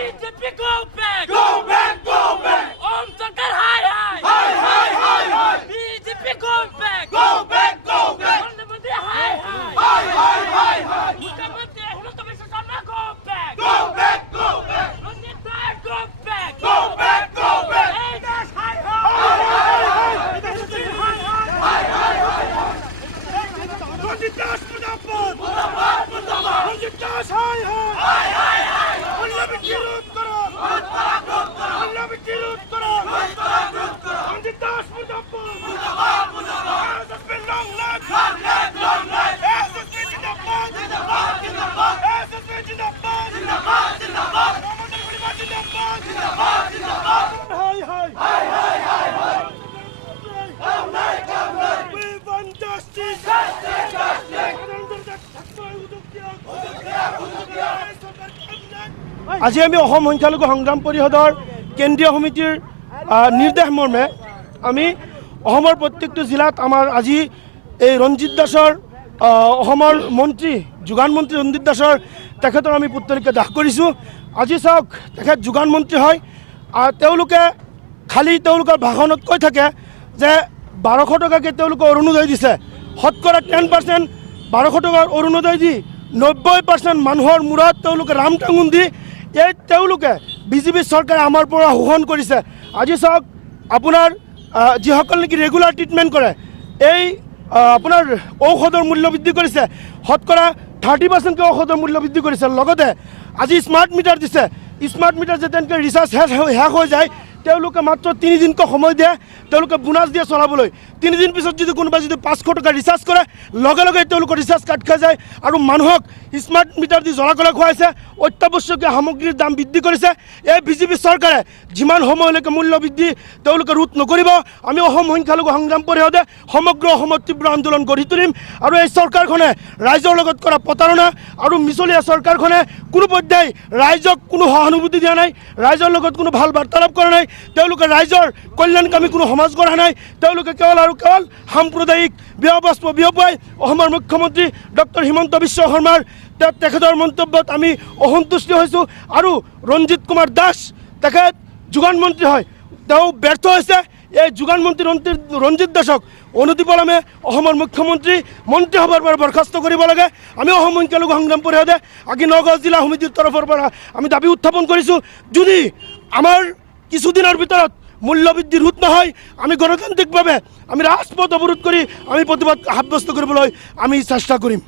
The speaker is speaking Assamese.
BJP go back! Go back, go back! Om Sarkar hi hi! Hi, hi, hi, hi! BJP go back! Go back, go back! Pradhanmantri hi hi! Hi, hi, hi, hi! Mukhyamantri Himanta Biswa Sarma go back! Go back, go back! Ranjit Nair go back! Go back, go back! Hey Dash hi hi! Ranjit Das Mudafar! Mudafar, Mudafar! Ranjit Das, hi, hi! Hi, hi, hi! Allah বিরোধ করো! Allah বিরোধ করো! Ranjit Das Mudafar! Mudafar, Mudafar! SSP long life! Long life, long life! SSP Jindabad! Jindabad, Jindabad! SSP Jindabad! Jindabad, Jindabad! Ramadan Puribar Jindabad! Jindabad, Jindabad! Hi, hi! Hi, hi, hi, hi! Long life, long life! We want justice! Justice, justice! আজি আমি অসম সংখ্যালঘু সংগ্ৰাম পৰিষদৰ কেন্দ্ৰীয় সমিতিৰ নিৰ্দেশ মৰ্মে আমি অসমৰ প্ৰত্যেকটো জিলাত আমাৰ আজি এই ৰঞ্জিত দাসৰ অসমৰ মন্ত্ৰী যোগান মন্ত্ৰী ৰঞ্জিত দাসৰ তেখেতৰ আমি পুত্তলিকা দাহ কৰিছোঁ। আজি চাওক তেখেত যোগান মন্ত্ৰী হয়, তেওঁলোকে খালি তেওঁলোকৰ ভাষণত কৈ থাকে যে 1200 টকাকৈ তেওঁলোকে অৰুণোদয় দিছে। শতকৰা 10% 1200 টকাৰ অৰুণোদয় দি 90% মানুহৰ মূৰত তেওঁলোকে ৰাম টাঙোন দি তেওঁলোকে বিজেপি চৰকাৰে আমাৰ পৰা শোষণ কৰিছে। আজি চাওক আপোনাৰ যিসকল নেকি ৰেগুলাৰ ট্ৰিটমেণ্ট কৰে এই আপোনাৰ ঔষধৰ মূল্য বৃদ্ধি কৰিছে, শতকৰা 30%কৈ ঔষধৰ মূল্য বৃদ্ধি কৰিছে। লগতে আজি স্মাৰ্ট মিটাৰ দিছে, স্মাৰ্ট মিটাৰ যে তেনেকৈ ৰিচাৰ্জ শেষ হৈ যায় তেওঁলোকে মাত্ৰ 3 দিনকৈ সময় দিয়ে, তেওঁলোকে বোনাছ দিয়ে চলাবলৈ। 3 দিন পিছত যদি কোনোবাই যদি 500 টকা ৰিচাৰ্জ কৰে লগে লগে তেওঁলোকৰ ৰিচাৰ্জ কাট খাই যায়। আৰু মানুহক স্মাৰ্ট মিটাৰ দি জ্বলা-কলা খুৱাইছে, অত্যাৱশ্যকীয় সামগ্ৰীৰ দাম বৃদ্ধি কৰিছে। এই বিজেপি চৰকাৰে যিমান সময়লৈকে মূল্য বৃদ্ধি তেওঁলোকে ৰোধ নকৰিব, আমি অসম সংখ্যালঘু সংগ্ৰাম পৰিষদে সমগ্ৰ অসমত তীব্ৰ আন্দোলন গঢ়ি তুলিম। আৰু এই চৰকাৰখনে ৰাইজৰ লগত কৰা প্ৰতাৰণা আৰু মিছলীয়া চৰকাৰখনে কোনো পৰ্যায় ৰাইজক কোনো সহানুভূতি দিয়া নাই, ৰাইজৰ লগত কোনো ভাল বাৰ্তালাপ কৰা নাই, তেওঁলোকে ৰাইজৰ কল্যাণকামী কোনো সমাজ গঢ়া নাই। তেওঁলোকে কেৱল আৰু কেৱল সাম্প্ৰদায়িক বিয়পাস্প বিয়পাই অসমৰ মুখ্যমন্ত্ৰী ডক্টৰ হিমন্ত বিশ্ব শৰ্মাৰ তেখেতৰ মন্তব্যত আমি অসন্তুষ্ট হৈছোঁ। আৰু ৰঞ্জিত কুমাৰ দাস তেখেত যোগান মন্ত্ৰী হয়, তেওঁ ব্যৰ্থ হৈছে। এই যোগান মন্ত্ৰী ৰঞ্জিত দাসক অনতিপলমে অসমৰ মুখ্যমন্ত্ৰী মন্ত্ৰীসভাৰ পৰা বৰখাস্ত কৰিব লাগে। আমি অসম সংখ্যালঘু সংগ্ৰাম পৰিষদে আজি নগাঁও জিলা সমিতিৰ তৰফৰ পৰা আমি দাবী উত্থাপন কৰিছোঁ, যদি আমাৰ কিছুদিনৰ ভিতৰত মূল্যবৃদ্ধি ৰোধ নহয় আমি গণতান্ত্ৰিকভাৱে আমি ৰাজপথ অৱৰোধ কৰি আমি প্ৰতিবাদ সাব্যস্ত কৰিবলৈ আমি চেষ্টা কৰিম।